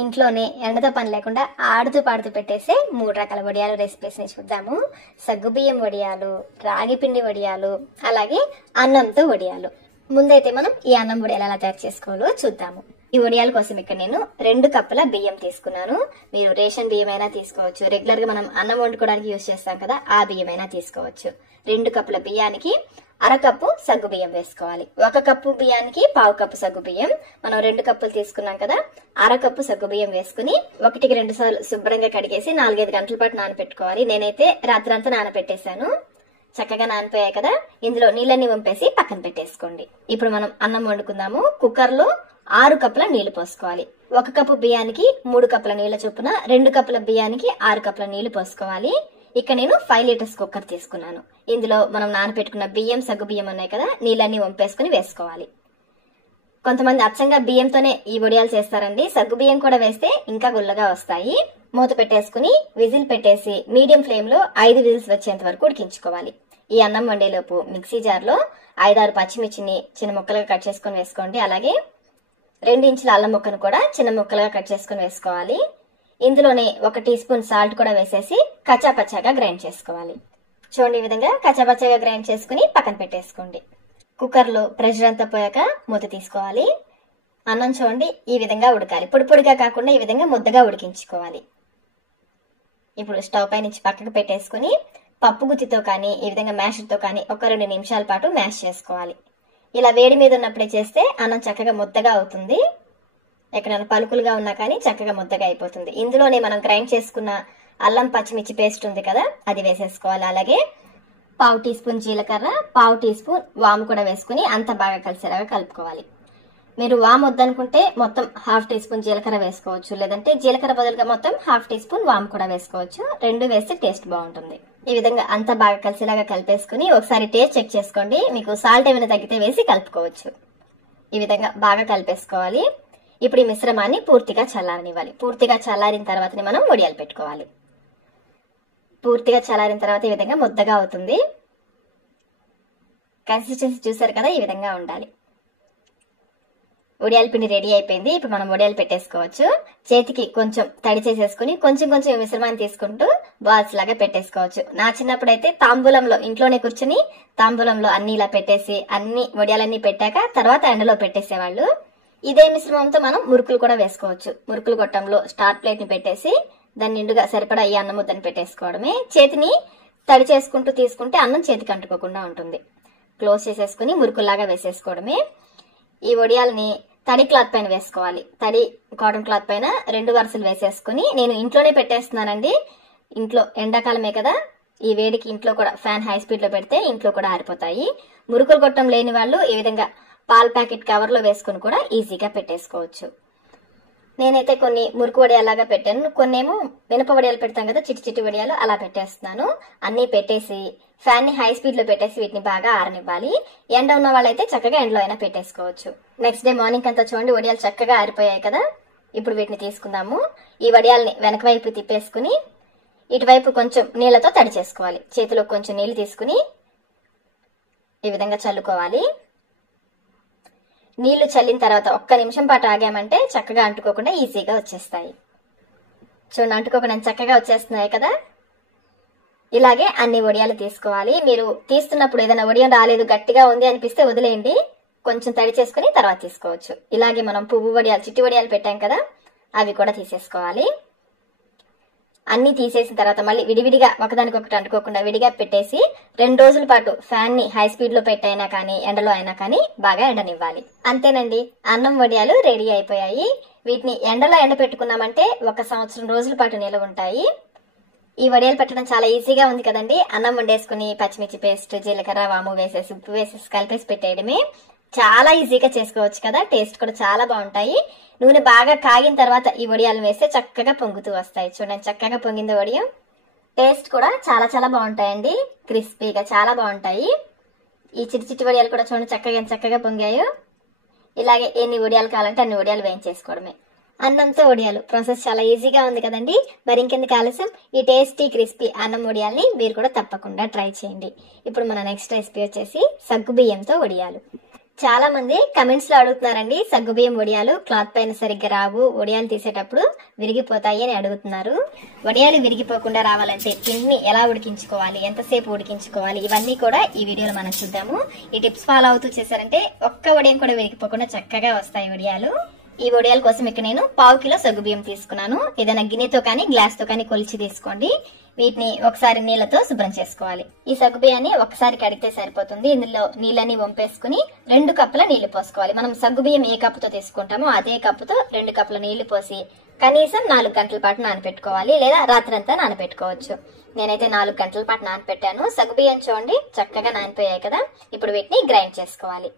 ఇంట్లోనే ఎండతో పని లేకుండా ఆడుతూ పాడుతూ పెట్టేసే 3 రకాల వడియాలు రెసిపీస్ని చూద్దాము. సగ్గుబియ్యం వడియాలు, రాగి పిండి వడియాలు, అలాగే అన్నంతో వడియాలు. ముందైతే మనం ఈ అన్నం వడియాలు ఎలా తయారు చేసుకోవాలో చూద్దాము. ఈ వడియాల కోసం ఇక్కడ నేను 2 కప్పుల బియ్యం తీసుకున్నాను. మీరు రేషన్ బియ్యం అయినా తీసుకోవచ్చు, రెగ్యులర్ గా మనం అన్నం వండుకోవడానికి యూజ్ చేస్తాం కదా, ఆ బియ్యం అయినా తీసుకోవచ్చు. 2 కప్పుల బియ్యానికి 1/2 కప్పు సగ్గు బియ్యం వేసుకోవాలి. 1 కప్పు బియ్యానికి 1/2 కప్పు సగ్గు బియ్యం. మనం 2 కప్పులు తీసుకున్నాం కదా, 1/2 కప్పు సగ్గు బియ్యం వేసుకుని 1-2 సార్లు శుభ్రంగా కడిగేసి 4-5 గంటల పాటు నానపెట్టుకోవాలి. నేనైతే రాత్రంతా నానపెట్టేశాను. చక్కగా నానిపోయాయి కదా, ఇందులో నీళ్ళని వంపేసి పక్కన పెట్టేసుకోండి. ఇప్పుడు మనం అన్నం వండుకుందాము. కుక్కర్ లో 6 కప్పుల నీళ్లు పోసుకోవాలి. 1 కప్పు బియ్యానికి 3 కప్పుల నీళ్ల చొప్పున 2 కప్పుల బియ్యానికి 6 కప్పుల నీళ్లు పోసుకోవాలి. ఇక్కడ నేను 5 లీటర్స్ కుక్కర్ తీసుకున్నాను. ఇందులో మనం నానపెట్టుకున్న బియ్యం, సగ్గు బియ్యం ఉన్నాయి కదా, నీళ్ళని వంపేసుకుని వేసుకోవాలి. కొంతమంది అచ్చంగా బియ్యంతోనే ఈ వడియాలు చేస్తారండి. సగ్గు బియ్యం కూడా వేస్తే ఇంకా గుల్లగా వస్తాయి. మూత పెట్టేసుకుని విజిల్ పెట్టేసి మీడియం ఫ్లేమ్ లో 5 విజిల్స్ వచ్చేంత వరకు ఉడికించుకోవాలి. ఈ అన్నం వండేలోపు మిక్సీ జార్ లో 5-6 పచ్చిమిర్చిని చిన్న ముక్కలుగా కట్ చేసుకుని వేసుకోండి. అలాగే 2 ఇంచుల అల్లం ముక్కను కూడా చిన్న ముక్కలుగా కట్ చేసుకుని వేసుకోవాలి. ఇందులోనే 1 టీ స్పూన్ సాల్ట్ కూడా వేసేసి కచ్చాపచ్చాగా గ్రైండ్ చేసుకోవాలి. చూడండి, ఈ విధంగా కచ్చాపచ్చాగా గ్రైండ్ చేసుకుని పక్కన పెట్టేసుకోండి. కుక్కర్ లో ప్రెషర్ అంతా పోయాక మూత తీసుకోవాలి. అన్నం చూడండి ఈ విధంగా ఉడకాలి. పొడి పొడిగా కాకుండా ఈ విధంగా ముద్దగా ఉడికించుకోవాలి. ఇప్పుడు స్టవ్ పై నుంచి పక్కకు పెట్టేసుకుని పప్పు గుత్తితో కానీ ఈ విధంగా మ్యాషర్తో కానీ 1-2 నిమిషాల పాటు మ్యాష్ చేసుకోవాలి. ఇలా వేడి మీద ఉన్నప్పుడే చేస్తే అన్నం చక్కగా ముద్దగా అవుతుంది. ఎక్కడైనా పలుకులుగా ఉన్నా కానీ చక్కగా ముద్దగా అయిపోతుంది. ఇందులోనే మనం గ్రైండ్ చేసుకున్న అల్లం పచ్చిమిర్చి పేస్ట్ ఉంది కదా, అది వేసేసుకోవాలి. అలాగే 1/2 టీ స్పూన్ జీలకర్ర, 1/2 టీ స్పూన్ వాము కూడా వేసుకుని అంత బాగా కలిసేలాగా కలుపుకోవాలి. మీరు వాము వద్దనుకుంటే మొత్తం 1/2 టీ స్పూన్ జీలకర్ర వేసుకోవచ్చు, లేదంటే జీలకర్ర బదులుగా మొత్తం 1/2 టీ స్పూన్ వాము కూడా వేసుకోవచ్చు. 2 వేస్తే టేస్ట్ బాగుంటుంది. ఈ విధంగా అంతా బాగా కలిసేలాగా కలిపేసుకుని ఒకసారి టేస్ట్ చెక్ చేసుకోండి. మీకు సాల్ట్ ఏమైనా తగ్గితే వేసి కలుపుకోవచ్చు. ఈ విధంగా బాగా కలిపేసుకోవాలి. ఇప్పుడు ఈ మిశ్రమాన్ని పూర్తిగా చల్లారనివ్వాలి. పూర్తిగా చల్లారిన తర్వాతనే మనం వడియాలు పెట్టుకోవాలి. పూర్తిగా చల్లారిన తర్వాత ఈ విధంగా ముద్దగా అవుతుంది. కన్సిస్టెన్సీ చూసారు కదా, ఈ విధంగా ఉండాలి. వడియాల పిండి రెడీ అయిపోయింది. ఇప్పుడు మనం వడియాలు పెట్టేసుకోవచ్చు. చేతికి కొంచెం తడి చేసేసుకుని కొంచెం కొంచెం మిశ్రమాన్ని తీసుకుంటూ బాల్స్ లాగా పెట్టేసుకోవచ్చు. నా చిన్నప్పుడు అయితే తాంబూలంలో ఇంట్లోనే కూర్చుని తాంబూలంలో అన్ని ఇలా పెట్టేసి అన్ని వడియాలన్నీ పెట్టాక తర్వాత ఎండలో పెట్టేసేవాళ్ళు. ఇదే మిశ్రమంతో మనం మురుకులు కూడా వేసుకోవచ్చు. మురుకులు గొట్టంలో స్టార్ ప్లేట్ ని పెట్టేసి దాన్ని నిండుగా సరిపడా ఈ అన్నం ముద్దని పెట్టేసుకోవడమే. చేతిని తడి చేసుకుంటూ తీసుకుంటే అన్నం చేతికి అంటుకోకుండా ఉంటుంది. క్లోజ్ చేసేసుకుని మురుకుల్లాగా వేసేసుకోవడమే. ఈ వడియాలని తడి క్లాత్ పైన వేసుకోవాలి. తడి కాటన్ క్లాత్ పైన 2 వరుసలు వేసేసుకుని, నేను ఇంట్లోనే పెట్టేస్తున్నానండి. ఇంట్లో ఎండాకాలమే కదా, ఈ వేడికి ఇంట్లో కూడా ఫ్యాన్ హై స్పీడ్ లో పెడితే ఇంట్లో కూడా ఆరిపోతాయి. మురుకులు గొట్టం లేని వాళ్ళు ఈ విధంగా పాల ప్యాకెట్ కవర్ లో వేసుకుని కూడా ఈజీగా పెట్టేసుకోవచ్చు. నేనైతే కొన్ని మురుకు వడియాలాగా పెట్టాను, కొన్నేమో మినప వడియాలు పెడతాం కదా, చిట్టి చిట్టి వడియాలు, అలా పెట్టేస్తున్నాను. అన్ని పెట్టేసి ఫ్యాన్ ని హై స్పీడ్ లో పెట్టేసి వీటిని బాగా ఆరనివ్వాలి. ఎండ ఉన్న వాళ్ళైతే చక్కగా ఎండలో అయినా పెట్టేసుకోవచ్చు. నెక్స్ట్ డే మార్నింగ్ అంతా చూడండి వడియాలు చక్కగా ఆరిపోయాయి కదా. ఇప్పుడు వీటిని తీసుకుందాము. ఈ వడియాల్ని వెనక వైపు తిప్పేసుకుని ఇటువైపు కొంచెం నీళ్లతో తడి చేసుకోవాలి. చేతిలో కొంచెం నీళ్లు తీసుకుని ఈ విధంగా చల్లుకోవాలి. నీళ్లు చల్లిన తర్వాత 1 నిమిషం పాటు ఆగామంటే చక్కగా అంటుకోకుండా ఈజీగా వచ్చేస్తాయి. చూడండి, అంటుకోకుండా చక్కగా వచ్చేస్తున్నాయి కదా. ఇలాగే అన్ని వడియాలు తీసుకోవాలి. మీరు తీస్తున్నప్పుడు ఏదైనా వడియం రాలేదు, గట్టిగా ఉంది అనిపిస్తే వదిలేయండి, కొంచెం తడి చేసుకుని తర్వాత తీసుకోవచ్చు. ఇలాగే మనం పువ్వు వడియాలు, చిట్టి వడియాలు పెట్టాం కదా, అవి కూడా తీసేసుకోవాలి. అన్ని తీసేసిన తర్వాత మళ్ళీ విడివిడిగా ఒకదానికొకటి అంటుకోకుండా విడిగా పెట్టేసి 2 రోజుల పాటు ఫ్యాన్ ని హై స్పీడ్ లో పెట్టైనా కానీ ఎండలో అయినా కానీ బాగా ఎండనివ్వాలి. అంతేనండి, అన్నం వడియాలు రెడీ అయిపోయాయి. వీటిని ఎండలో ఎండ పెట్టుకున్నామంటే 1 సంవత్సరం రోజుల పాటు నిలవ ఉంటాయి. ఈ వడియాలు పెట్టడం చాలా ఈజీగా ఉంది కదండి. అన్నం వండేసుకుని పచ్చిమిర్చి పేస్ట్, జీలకర్ర, వాము వేసేసి ఉప్పు వేసేసి కలిపేసి పెట్టేయడమే. చాలా ఈజీగా చేసుకోవచ్చు కదా. టేస్ట్ కూడా చాలా బాగుంటాయి. నూనె బాగా కాగిన తర్వాత ఈ వడియాలను వేస్తే చక్కగా పొంగుతూ వస్తాయి. చూడండి, చక్కగా పొంగింది వడియం. టేస్ట్ కూడా చాలా చాలా బాగుంటాయండి. క్రిస్పీగా చాలా బాగుంటాయి. ఈ చిట్టి చిట్టి వడియాలు కూడా చూడండి చక్కగా ఎంత చక్కగా పొంగాయో. ఇలాగే ఎన్ని వడియాలు కావాలంటే అన్ని వడియాలు వేయించేసుకోవడమే. అన్నంతో వడియాలు ప్రాసెస్ చాలా ఈజీగా ఉంది కదండి. మరి ఇంకెందుకు ఆలస్యం, ఈ టేస్టీ క్రిస్పీ అన్నం వడియాల్ని మీరు కూడా తప్పకుండా ట్రై చేయండి. ఇప్పుడు మన నెక్స్ట్ రెసిపీ వచ్చేసి సగ్గు బియ్యంతో వడియాలు. చాలా మంది కమెంట్స్ లో అడుగుతున్నారండి, సగ్గుబియ్యం వడియాలు క్లాత్ పైన సరిగ్గా రావు, వడియాలు తీసేటప్పుడు విరిగిపోతాయి అని అడుగుతున్నారు. వడియాలు విరిగిపోకుండా రావాలంటే పిండిని ఎలా ఉడికించుకోవాలి, ఎంతసేపు ఉడికించుకోవాలి, ఇవన్నీ కూడా ఈ వీడియోలో మనం చూద్దాము. ఈ టిప్స్ ఫాలో అవుతూ చేశారంటే ఒక్క వడియం కూడా విరిగిపోకుండా చక్కగా వస్తాయి వడియాలు. ఈ వడియాల కోసం ఇక్కడ నేను 1/2 కిలో సగ్గుబియ్యం తీసుకున్నాను. ఏదైనా గిన్నెతో కానీ గ్లాస్ తో కానీ కొలిచి తీసుకోండి. వీటిని ఒకసారి నీళ్లతో శుభ్రం చేసుకోవాలి. ఈ సగ్గుబియ్యాన్ని ఒకసారి కడిగితే సరిపోతుంది. ఇందులో నీళ్ళని వంపేసుకుని 2 కప్పుల నీళ్లు పోసుకోవాలి. మనం సగ్గుబియ్యం ఏ కప్పుతో తీసుకుంటామో అదే కప్పుతో 2 కప్పుల నీళ్లు పోసి కనీసం 4 గంటల పాటు నానపెట్టుకోవాలి, లేదా రాత్రంతా నానపెట్టుకోవచ్చు. నేనైతే 4 గంటల పాటు నానపెట్టాను. సగ్గుబియ్యం చూడండి చక్కగా నానిపోయాయి కదా. ఇప్పుడు వీటిని గ్రైండ్ చేసుకోవాలి.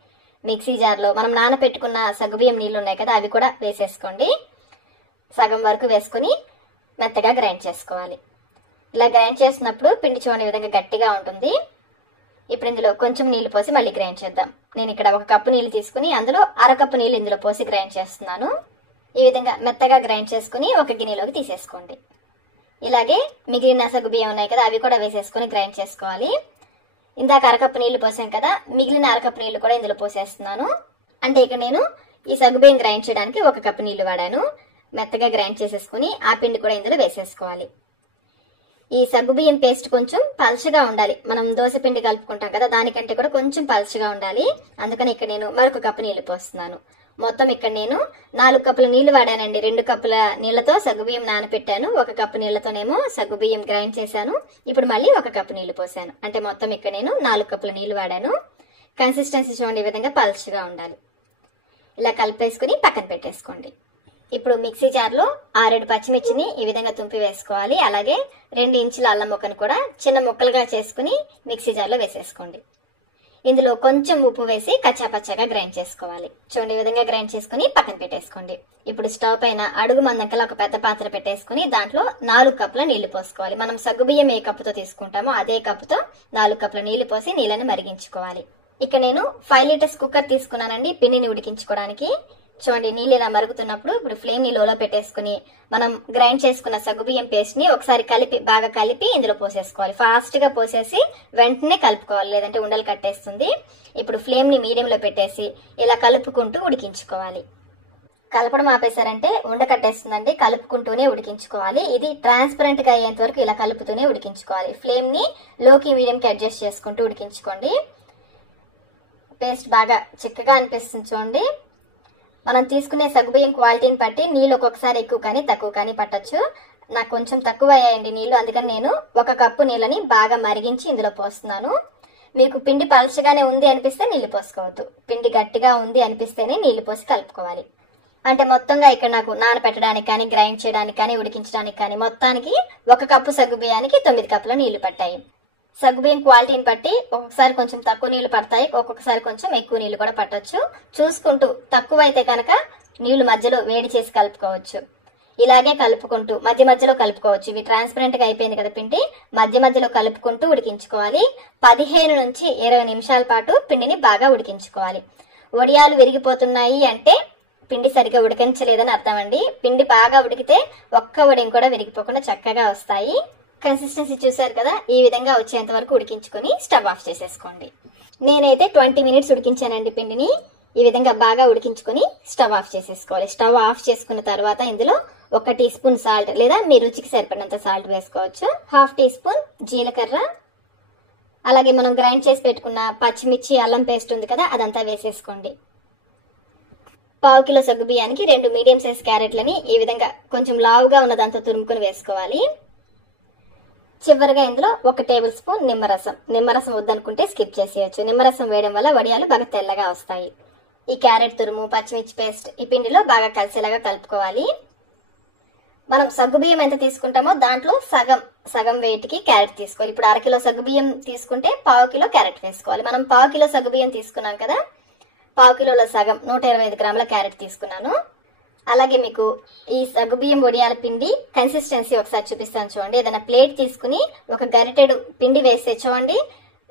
మిక్సీ జార్లో మనం నానపెట్టుకున్న సగ్గుబియ్యం నీళ్లు ఉన్నాయి కదా, అవి కూడా వేసేసుకోండి. సగం వరకు వేసుకుని మెత్తగా గ్రైండ్ చేసుకోవాలి. ఇలా గ్రైండ్ చేసినప్పుడు పిండి చూడండి ఈ విధంగా గట్టిగా ఉంటుంది. ఇప్పుడు ఇందులో కొంచెం నీళ్లు పోసి మళ్ళీ గ్రైండ్ చేద్దాం. నేను ఇక్కడ 1 కప్పు నీళ్లు తీసుకుని అందులో 1/2 కప్పు నీళ్లు ఇందులో పోసి గ్రైండ్ చేస్తున్నాను. ఈ విధంగా మెత్తగా గ్రైండ్ చేసుకుని ఒక గిన్నెలోకి తీసేసుకోండి. ఇలాగే మిగిలిన సగ్గుబియ్యం ఉన్నాయి కదా, అవి కూడా వేసేసుకుని గ్రైండ్ చేసుకోవాలి. ఇందాక 1/2 కప్పు నీళ్లు పోసాం కదా, మిగిలిన 1/2 కప్పు నీళ్లు కూడా ఇందులో పోసేస్తున్నాను. అంటే ఇక్కడ నేను ఈ సగ్గుబియ్యం గ్రైండ్ చేయడానికి 1 కప్పు నీళ్లు వాడాను. మెత్తగా గ్రైండ్ చేసేసుకుని ఆ పిండి కూడా ఇందులో వేసేసుకోవాలి. ఈ సగ్గుబియ్యం పేస్ట్ కొంచెం పల్చగా ఉండాలి. మనం దోశ పిండి కలుపుకుంటాం కదా, దానికంటే కూడా కొంచెం పల్చగా ఉండాలి. అందుకని ఇక్కడ నేను మరొక కప్పు నీళ్లు పోస్తున్నాను. మొత్తం ఇక్కడ నేను 4 కప్పుల నీళ్లు వాడానండి. 2 కప్పుల నీళ్లతో సగ్గుబియ్యం నానపెట్టాను, 1 కప్పు నీళ్లతోనేమో సగ్గుబియ్యం గ్రైండ్ చేశాను. ఇప్పుడు మళ్ళీ 1 కప్పు నీళ్లు పోసాను. అంటే మొత్తం ఇక్కడ నేను 4 కప్పుల నీళ్లు వాడాను. కన్సిస్టెన్సీ చూడండి ఈ విధంగా పల్చగా ఉండాలి. ఇలా కలిపేసుకుని పక్కన పెట్టేసుకోండి. ఇప్పుడు మిక్సీ జార్లో 6 పచ్చిమిర్చిని ఈ విధంగా తుంపి వేసుకోవాలి. అలాగే 2 ఇంచుల అల్లం ముక్కను కూడా చిన్న ముక్కలుగా చేసుకుని మిక్సీ జార్లో వేసేసుకోండి. ఇందులో కొంచెం ఉప్పు వేసి కచ్చాపచ్చాగా గ్రైండ్ చేసుకోవాలి. చూడండి ఈ విధంగా గ్రైండ్ చేసుకుని పక్కన పెట్టేసుకోండి. ఇప్పుడు స్టవ్ పైన అడుగు మందంకల ఒక పెద్ద పాత్ర పెట్టేసుకుని దాంట్లో 4 కప్పుల నీళ్లు పోసుకోవాలి. మనం సగ్గుబియ్యం ఏ కప్పుతో తీసుకుంటామో అదే కప్పుతో 4 కప్పుల నీళ్లు పోసి నీళ్ళని మరిగించుకోవాలి. ఇక్కడ నేను 5 లీటర్స్ కుక్కర్ తీసుకున్నానండి పిండిని ఉడికించుకోవడానికి. చూడండి నీళ్ళు ఇలా మరుగుతున్నప్పుడు ఇప్పుడు ఫ్లేమ్ ని లోలో పెట్టేసుకుని మనం గ్రైండ్ చేసుకున్న సగ్గుబియ్యం పేస్ట్ ని ఒకసారి బాగా కలిపి ఇందులో పోసేసుకోవాలి. ఫాస్ట్ గా పోసేసి వెంటనే కలుపుకోవాలి, లేదంటే ఉండలు కట్టేస్తుంది. ఇప్పుడు ఫ్లేమ్ ని మీడియంలో పెట్టేసి ఇలా కలుపుకుంటూ ఉడికించుకోవాలి. కలపడం ఆపేశారంటే ఉండ కట్టేస్తుందండి. కలుపుకుంటూనే ఉడికించుకోవాలి. ఇది ట్రాన్స్పరెంట్ గా అయ్యేంత వరకు ఇలా కలుపుతూనే ఉడికించుకోవాలి. ఫ్లేమ్ ని లోకి మీడియంకి అడ్జస్ట్ చేసుకుంటూ ఉడికించుకోండి. పేస్ట్ బాగా చిక్కగా అనిపిస్తుంది చూడండి. మనం తీసుకునే సగ్గుబియ్యం క్వాలిటీని బట్టి నీళ్ళు ఒక్కొక్కసారి ఎక్కువ కానీ తక్కువ కానీ పట్టొచ్చు. నాకు కొంచెం తక్కువ అయ్యాయండి నీళ్లు, అందుకని నేను 1 కప్పు నీళ్ళని బాగా మరిగించి ఇందులో పోస్తున్నాను. మీకు పిండి పలచగానే ఉంది అనిపిస్తే నీళ్లు పోసుకోవద్దు. పిండి గట్టిగా ఉంది అనిపిస్తేనే నీళ్లు పోసి కలుపుకోవాలి. అంటే మొత్తంగా ఇక్కడ నాకు నానబెట్టడానికి కానీ గ్రైండ్ చేయడానికి కానీ ఉడికించడానికి కానీ మొత్తానికి 1 కప్పు సగ్గుబియ్యానికి 9 కప్పుల నీళ్లు పట్టాయి. సగ్గుబియ్యం క్వాలిటీని బట్టి ఒక్కొక్కసారి కొంచెం తక్కువ నీళ్లు పడతాయి, ఒక్కొక్కసారి కొంచెం ఎక్కువ నీళ్లు కూడా పట్టొచ్చు. చూసుకుంటూ తక్కువ అయితే కనుక నీళ్లు మధ్యలో వేడి చేసి కలుపుకోవచ్చు. ఇలాగే కలుపుకుంటూ మధ్య మధ్యలో కలుపుకోవచ్చు. ఇవి ట్రాన్స్పరెంట్ గా అయిపోయింది కదా పిండి, మధ్య మధ్యలో కలుపుకుంటూ ఉడికించుకోవాలి. 15 నుంచి 20 నిమిషాల పాటు పిండిని బాగా ఉడికించుకోవాలి. వడియాలు విరిగిపోతున్నాయి అంటే పిండి సరిగా ఉడికించలేదని అర్థం అండి. పిండి బాగా ఉడికితే ఒక్క వడియం కూడా విరిగిపోకుండా చక్కగా వస్తాయి. కన్సిస్టెన్సీ చూసారు కదా, ఈ విధంగా వచ్చేంత వరకు ఉడికించుకొని స్టవ్ ఆఫ్ చేసేసుకోండి. నేనైతే 20 మినిట్స్ ఉడికించానండి పిండిని. ఈ విధంగా బాగా ఉడికించుకొని స్టవ్ ఆఫ్ చేసేసుకోవాలి. స్టవ్ ఆఫ్ చేసుకున్న తర్వాత ఇందులో 1 టీ స్పూన్ సాల్ట్ లేదా మీ రుచికి సరిపడినంత సాల్ట్ వేసుకోవచ్చు. 1/2 టీ స్పూన్ జీలకర్ర, అలాగే మనం గ్రైండ్ చేసి పెట్టుకున్న పచ్చిమిర్చి అల్లం పేస్ట్ ఉంది కదా, అదంతా వేసేసుకోండి. 1/2 కిలో సగ్గుబియ్యానికి 2 మీడియం సైజ్ క్యారెట్లని ఈ విధంగా కొంచెం లావుగా ఉన్నదంతా తురుముకొని వేసుకోవాలి. చివరిగా ఇందులో 1 టేబుల్ స్పూన్ నిమ్మరసం. నిమ్మరసం వద్దనుకుంటే స్కిప్ చేసేయచ్చు. నిమ్మరసం వేయడం వల్ల వడియాలు బాగా తెల్లగా వస్తాయి. ఈ క్యారెట్ తురుము, పచ్చిమిర్చి పేస్ట్ ఈ పిండిలో బాగా కలిసేలాగా కలుపుకోవాలి. మనం సగ్గుబియ్యం ఎంత తీసుకుంటామో దాంట్లో సగం వెయిట్కి క్యారెట్ తీసుకోవాలి. ఇప్పుడు 1/2 కిలో సగ్గుబియ్యం తీసుకుంటే 1/2 కిలో క్యారెట్ వేసుకోవాలి. మనం 1/2 కిలో సగ్గుబియ్యం తీసుకున్నాం కదా, 1/2 కిలోలో సగం 125 గ్రాముల క్యారెట్ తీసుకున్నాను. అలాగే మీకు ఈ సగ్గుబియ్యం వడియాల పిండి కన్సిస్టెన్సీ ఒకసారి చూపిస్తాను చూడండి. ఏదైనా ప్లేట్ తీసుకుని ఒక గరిటెడు పిండి వేస్తే చూడండి,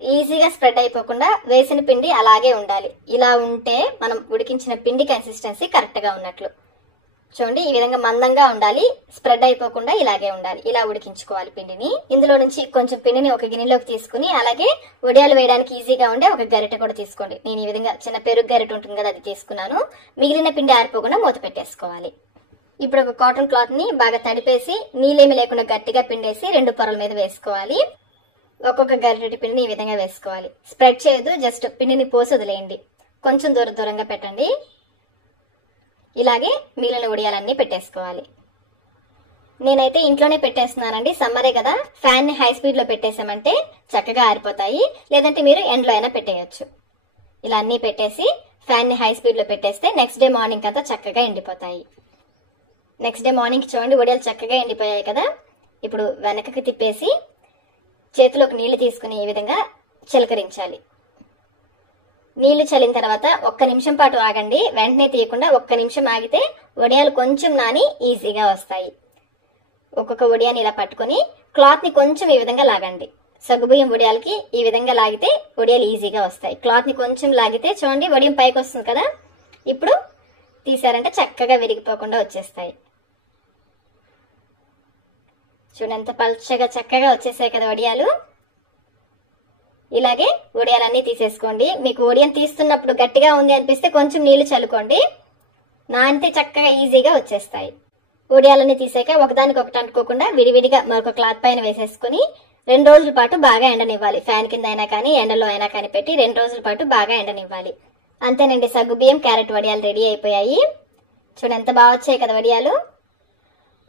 ఈజీగా స్ప్రెడ్ అయిపోకుండా వేసిన పిండి అలాగే ఉండాలి. ఇలా ఉంటే మనం ఉడికించిన పిండి కన్సిస్టెన్సీ కరెక్ట్ గా ఉన్నట్లు. చూడండి ఈ విధంగా మందంగా ఉండాలి, స్ప్రెడ్ అయిపోకుండా ఇలాగే ఉండాలి. ఇలా ఉడికించుకోవాలి పిండిని. ఇందులో నుంచి కొంచెం పిండిని ఒక గిన్నెలోకి తీసుకుని అలాగే వడియాలు వేయడానికి ఈజీగా ఉండే ఒక గరిటె కూడా తీసుకోండి. నేను ఈ విధంగా చిన్న పెరుగు గరిటె ఉంటుంది కదా, అది తీసుకున్నాను. మిగిలిన పిండి ఆరిపోకుండా మూత పెట్టేసుకోవాలి. ఇప్పుడు ఒక కాటన్ క్లాత్ ని బాగా తడిపేసి నీళ్ళేమి లేకుండా గట్టిగా పిండేసి 2 పొరల మీద వేసుకోవాలి. ఒక్కొక్క గరిటె పిండిని ఈ విధంగా వేసుకోవాలి. స్ప్రెడ్ చేయొద్దు, జస్ట్ పిండిని పోసి వదిలేయండి. కొంచెం దూరంగా పెట్టండి. ఇలాగే మిగిలిన వడియాలన్నీ పెట్టేసుకోవాలి. నేనైతే ఇంట్లోనే పెట్టేస్తున్నానండి, సమ్మరే కదా. ఫ్యాన్ ని హై స్పీడ్ లో పెట్టేసామంటే చక్కగా ఆరిపోతాయి, లేదంటే మీరు ఎండలో అయినా పెట్టేయచ్చు. ఇలా అన్ని పెట్టేసి ఫ్యాన్ ని హై స్పీడ్ లో పెట్టేస్తే నెక్స్ట్ డే మార్నింగ్ అంతా చక్కగా ఎండిపోతాయి. నెక్స్ట్ డే మార్నింగ్ చూడండి వడియాలు చక్కగా ఎండిపోయాయి కదా. ఇప్పుడు వెనకకి తిప్పేసి చేతిలోకి నీళ్లు తీసుకుని ఈ విధంగా చిలకరించాలి. నీళ్లు చల్లిన తర్వాత 1 నిమిషం పాటు ఆగండి. వెంటనే తీయకుండా 1 నిమిషం ఆగితే వడియాలు కొంచెం నాని ఈజీగా వస్తాయి. ఒక్కొక్క వడియాని ఇలా పట్టుకుని క్లాత్ ని కొంచెం ఈ విధంగా లాగండి. సగ్గుబియ్యం వడియాలకి ఈ విధంగా లాగితే వడియాలు ఈజీగా వస్తాయి. క్లాత్ ని కొంచెం లాగితే చూడండి వడియం పైకి వస్తుంది కదా. ఇప్పుడు తీసారంటే చక్కగా విరిగిపోకుండా వచ్చేస్తాయి. చూడండి ఎంత పల్చగా చక్కగా వచ్చేసాయి కదా వడియాలు. ఇలాగే వడియాలన్నీ తీసేసుకోండి. మీకు వడియం తీస్తున్నప్పుడు గట్టిగా ఉంది అనిపిస్తే కొంచెం నీళ్లు చల్లుకోండి, నానితే చక్కగా ఈజీగా వచ్చేస్తాయి. వడియాలన్నీ తీసాక ఒకదానికొకటి అంటుకోకుండా విడివిడిగా మరొక క్లాత్ పైన వేసేసుకుని 2 రోజుల పాటు బాగా ఎండనివ్వాలి. ఫ్యాన్ కింద అయినా కానీ ఎండలో అయినా కానీ పెట్టి 2 రోజుల పాటు బాగా ఎండనివ్వాలి. అంతేనండి, సగ్గుబియ్యం క్యారెట్ వడియాలు రెడీ అయిపోయాయి. చూడండి ఎంత బాగా వచ్చాయి కదా వడియాలు.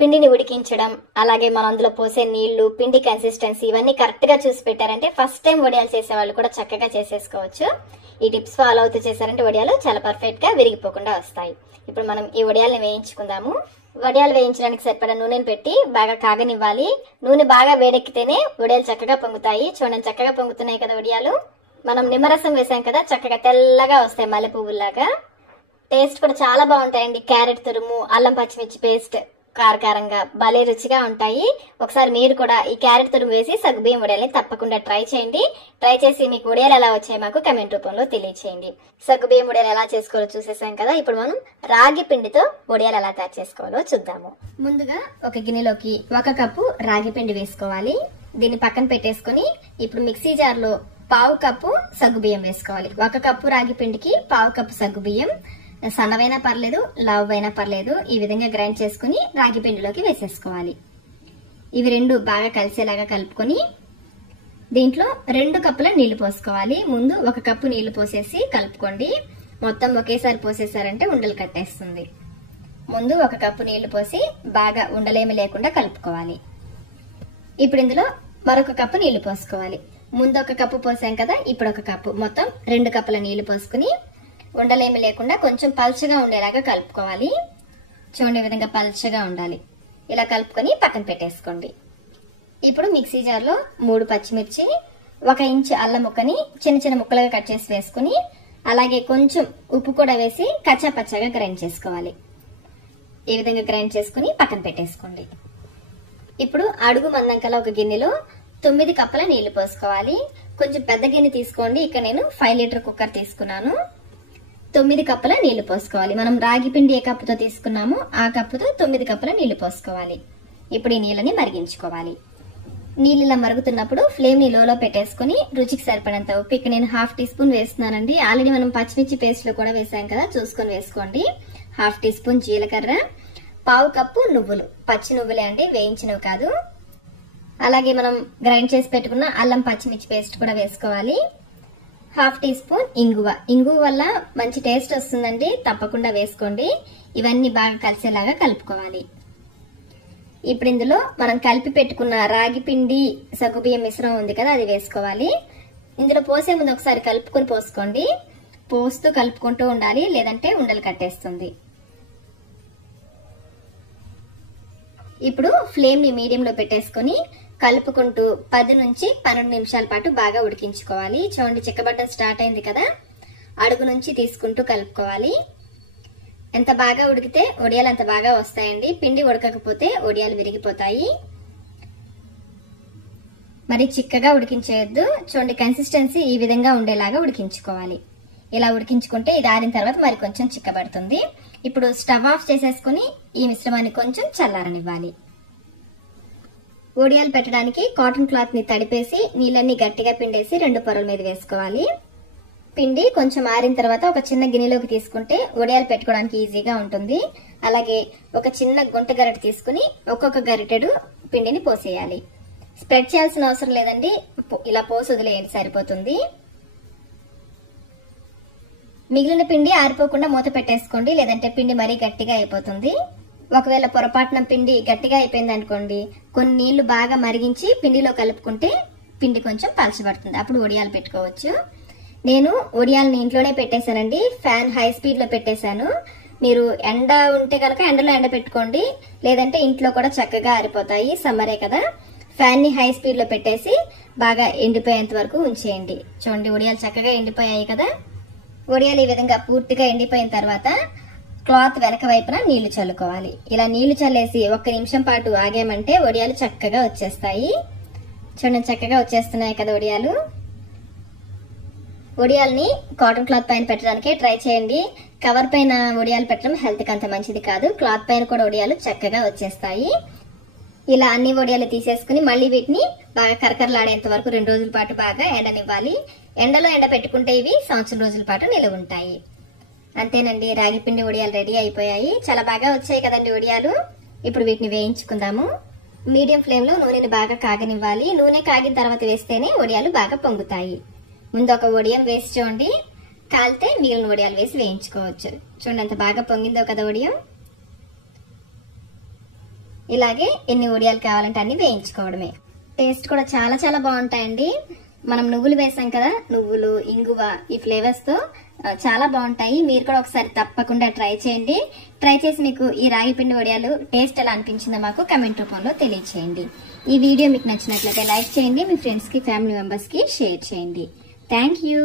పిండిని ఉడికించడం, అలాగే మనం అందులో పోసే నీళ్లు, పిండి కన్సిస్టెన్సీ ఇవన్నీ కరెక్ట్ గా చూసి పెట్టారంటే ఫస్ట్ టైం వడియాలు చేసే వాళ్ళు కూడా చక్కగా చేసేసుకోవచ్చు. ఈ టిప్స్ ఫాలో అవుతూ చేశారంటే వడియాలు చాలా పర్ఫెక్ట్ గా విరిగిపోకుండా వస్తాయి. ఇప్పుడు మనం ఈ వడియాలను వేయించుకుందాము. వడియాలు వేయించడానికి సరిపడా నూనెను పెట్టి బాగా కాగనివ్వాలి. నూనె బాగా వేడెక్కితేనే వడియాలు చక్కగా పొంగుతాయి. చూడండి చక్కగా పొంగుతున్నాయి కదా వడియాలు. మనం నిమ్మరసం వేసాం కదా, చక్కగా తెల్లగా వస్తాయి మల్లె పువ్వులాగా. టేస్ట్ కూడా చాలా బాగుంటాయండి. క్యారెట్ తురుము, అల్లం పచ్చిమిర్చి పేస్ట్ కారకారంగా భలే రుచిగా ఉంటాయి. ఒకసారి మీరు కూడా ఈ క్యారెట్ తురుము వేసి సగ్గుబియ్యం వడియాలని తప్పకుండా ట్రై చేయండి. ట్రై చేసి మీకు వడియాలు ఎలా వచ్చాయి మాకు కమెంట్ రూపంలో తెలియచేయండి. సగ్గుబియ్యం వడియాలు ఎలా చేసుకోవాలో చూసేసాం కదా. ఇప్పుడు మనం రాగి పిండితో వడియాలు ఎలా తయారు చేసుకోవాలో చూద్దాము. ముందుగా ఒక గిన్నెలోకి 1 కప్పు రాగి పిండి వేసుకోవాలి. దీన్ని పక్కన పెట్టేసుకుని ఇప్పుడు మిక్సీ జార్ లో 1/2 కప్పు సగ్గుబియ్యం వేసుకోవాలి. 1 కప్పు రాగి పిండికి 1/2 కప్పు సగ్గుబియ్యం. సన్నవైనా పర్లేదు, లావ్ అయినా పర్లేదు. ఈ విధంగా గ్రైండ్ చేసుకుని రాగి పిండిలోకి వేసేసుకోవాలి. ఇవి 2 బాగా కలిసేలాగా కలుపుకొని దీంట్లో 2 కప్పుల నీళ్లు పోసుకోవాలి. ముందు 1 కప్పు నీళ్లు పోసేసి కలుపుకోండి. మొత్తం ఒకేసారి పోసేసారంటే ఉండలు కట్టేస్తుంది. ముందు 1 కప్పు నీళ్లు పోసి బాగా ఉండలేమి లేకుండా కలుపుకోవాలి. ఇప్పుడు ఇందులో మరొక కప్పు నీళ్లు పోసుకోవాలి. ముందు 1 కప్పు పోసాం కదా, ఇప్పుడు 1 కప్పు, మొత్తం 2 కప్పుల నీళ్లు పోసుకుని ఉండలేమి లేకుండా కొంచెం పల్చగా ఉండేలాగా కలుపుకోవాలి. చూడండి ఈ విధంగా పల్చగా ఉండాలి. ఇలా కలుపుకొని పక్కన పెట్టేసుకోండి. ఇప్పుడు మిక్సీ జార్లో 3 పచ్చిమిర్చి, 1 ఇంచు అల్లం ముక్కని చిన్న చిన్న ముక్కలుగా కట్ చేసి వేసుకుని అలాగే కొంచెం ఉప్పు కూడా వేసి కచ్చా పచ్చగా గ్రైండ్ చేసుకోవాలి. ఈ విధంగా గ్రైండ్ చేసుకుని పక్కన పెట్టేసుకోండి. ఇప్పుడు అడుగు మందం కల ఒక గిన్నెలో 9 కప్పుల నీళ్లు పోసుకోవాలి. కొంచెం పెద్ద గిన్నె తీసుకోండి. ఇక్కడ నేను 5 లీటర్ కుక్కర్ తీసుకున్నాను. 9 కప్పుల నీళ్లు పోసుకోవాలి. మనం రాగి పిండి ఏ కప్పుతో తీసుకున్నామో ఆ కప్పుతో 9 కప్పుల నీళ్లు పోసుకోవాలి. ఇప్పుడు ఈ నీళ్ళని మరిగించుకోవాలి. నీళ్ళు ఇలా మరుగుతున్నప్పుడు ఫ్లేమ్ ని లోలో పెట్టేసుకుని రుచికి సరిపడంత ఉప్పు, ఇక్కడ నేను 1/2 టీ స్పూన్ వేస్తున్నానండి. ఆల్రెడీ మనం పచ్చిమిర్చి పేస్ట్ లో కూడా వేసాం కదా, చూసుకొని వేసుకోండి. 1/2 టీ స్పూన్ జీలకర్ర, 1/2 కప్పు నువ్వులు, పచ్చి నువ్వులే అండి, వేయించినవి కాదు. అలాగే మనం గ్రైండ్ చేసి పెట్టుకున్న అల్లం పచ్చిమిర్చి పేస్ట్ కూడా వేసుకోవాలి. 1/2 టీ స్పూన్ ఇంగువ. ఇంగువ వల్ల మంచి టేస్ట్ వస్తుందండి, తప్పకుండా వేసుకోండి. ఇవన్నీ బాగా కలిసేలాగా కలుపుకోవాలి. ఇప్పుడు ఇందులో మనం కలిపి పెట్టుకున్న రాగి పిండి సగ్గుబియ్యం మిశ్రమం ఉంది కదా, అది వేసుకోవాలి. ఇందులో పోసే ముందు ఒకసారి కలుపుకొని పోసుకోండి. పోస్తూ కలుపుకుంటూ ఉండాలి, లేదంటే ఉండలు కట్టేస్తుంది. ఇప్పుడు ఫ్లేమ్ ని మీడియంలో పెట్టేసుకుని కలుపుకుంటూ 10 నుంచి 12 నిమిషాల పాటు బాగా ఉడికించుకోవాలి. చూడండి చిక్కబడ్డం స్టార్ట్ అయింది కదా, అడుగు నుంచి తీసుకుంటూ కలుపుకోవాలి. ఎంత బాగా ఉడికితే వడియాలు అంత బాగా వస్తాయండి. పిండి ఉడకకపోతే వడియాలు విరిగిపోతాయి. మరి చిక్కగా ఉడికించేయద్దు. చూడండి కన్సిస్టెన్సీ ఈ విధంగా ఉండేలాగా ఉడికించుకోవాలి. ఇలా ఉడికించుకుంటే ఇది ఆరిన తర్వాత మరి కొంచెం చిక్కబడుతుంది. ఇప్పుడు స్టవ్ ఆఫ్ చేసేసుకుని ఈ మిశ్రమాన్ని కొంచెం చల్లారనివ్వాలి. వడియాలు పెట్టడానికి కాటన్ క్లాత్ ని తడిపేసి నీళ్ళన్ని గట్టిగా పిండేసి 2 పొరల మీద వేసుకోవాలి. పిండి కొంచెం ఆరిన తర్వాత ఒక చిన్న గిన్నెలోకి తీసుకుంటే వడియాలు పెట్టుకోవడానికి ఈజీగా ఉంటుంది. అలాగే ఒక చిన్న గుంట గరిటె తీసుకుని ఒక్కొక్క గరిటెడు పిండిని పోసేయాలి. స్ప్రెడ్ చేయాల్సిన అవసరం లేదండి, ఇలా పోసి వదిలేయండి సరిపోతుంది. మిగిలిన పిండి ఆరిపోకుండా మూత పెట్టేసుకోండి, లేదంటే పిండి మరీ గట్టిగా అయిపోతుంది. ఒకవేళ పొరపాటున పిండి గట్టిగా అయిపోయింది అనుకోండి, కొన్ని నీళ్లు బాగా మరిగించి పిండిలో కలుపుకుంటే పిండి కొంచెం పలచబడుతుంది, అప్పుడు వడియాలు పెట్టుకోవచ్చు. నేను వడియాలని ఇంట్లోనే పెట్టేశానండి, ఫ్యాన్ హై స్పీడ్ లో పెట్టేశాను. మీరు ఎండ ఉంటే కనుక ఎండలో ఎండ పెట్టుకోండి, లేదంటే ఇంట్లో కూడా చక్కగా ఆరిపోతాయి, సమ్మరే కదా. ఫ్యాన్ ని హై స్పీడ్ లో పెట్టేసి బాగా ఎండిపోయేంత వరకు ఉంచేయండి. చూడండి వడియాలు చక్కగా ఎండిపోయాయి కదా. వడియాలు ఈ విధంగా పూర్తిగా ఎండిపోయిన తర్వాత క్లాత్ వెనక వైపున నీళ్లు చల్లుకోవాలి. ఇలా నీళ్లు చల్లేసి 1 నిమిషం పాటు ఆగామంటే వడియాలు చక్కగా వచ్చేస్తాయి. చూడండి చక్కగా వచ్చేస్తున్నాయి కదా వడియాలు. వడియాలని కాటన్ క్లాత్ పైన పెట్టడానికి ట్రై చేయండి. కవర్ పైన వడియాలు పెట్టడం హెల్త్ కి అంత మంచిది కాదు. క్లాత్ పైన కూడా వడియాలు చక్కగా వచ్చేస్తాయి. ఇలా అన్ని వడియాలు తీసేసుకుని మళ్ళీ వీటిని బాగా కరకరలాడేంత వరకు 2 రోజుల పాటు బాగా ఎండనివ్వాలి. ఎండలో ఎండ పెట్టుకుంటే ఇవి సంవత్సరం రోజుల పాటు నిలవ ఉంటాయి. అంతేనండి, రాగి పిండి వడియాలు రెడీ అయిపోయాయి. చాలా బాగా వచ్చాయి కదండి వడియాలు. ఇప్పుడు వీటిని వేయించుకుందాము. మీడియం ఫ్లేమ్ లో నూనెని బాగా కాగనివ్వాలి. నూనె కాగిన తర్వాత వేస్తేనే వడియాలు బాగా పొంగుతాయి. ముందు ఒక వడియం వేసి చూడండి, కాలితే మిగిలిన వడియాలు వేసి వేయించుకోవచ్చు. చూడండి ఎంత బాగా పొంగిందో కదా వడియం. ఇలాగే ఎన్ని వడియాలు కావాలంటే అన్ని వేయించుకోవడమే. టేస్ట్ కూడా చాలా చాలా బాగుంటాయండి. మనం నువ్వులు వేసాం కదా, నువ్వులు, ఇంగువ, ఈ ఫ్లేవర్స్ తో చాలా బాగుంటాయి. మీరు కూడా ఒకసారి తప్పకుండా ట్రై చేయండి. ట్రై చేసి మీకు ఈ రాగి పిండి వడియాలు టేస్ట్ ఎలా అనిపించిందో మాకు కమెంట్ రూపంలో తెలియచేయండి. ఈ వీడియో మీకు నచ్చినట్లయితే లైక్ చేయండి, మీ ఫ్రెండ్స్ కి, ఫ్యామిలీ మెంబర్స్ కి షేర్ చేయండి. Thank you.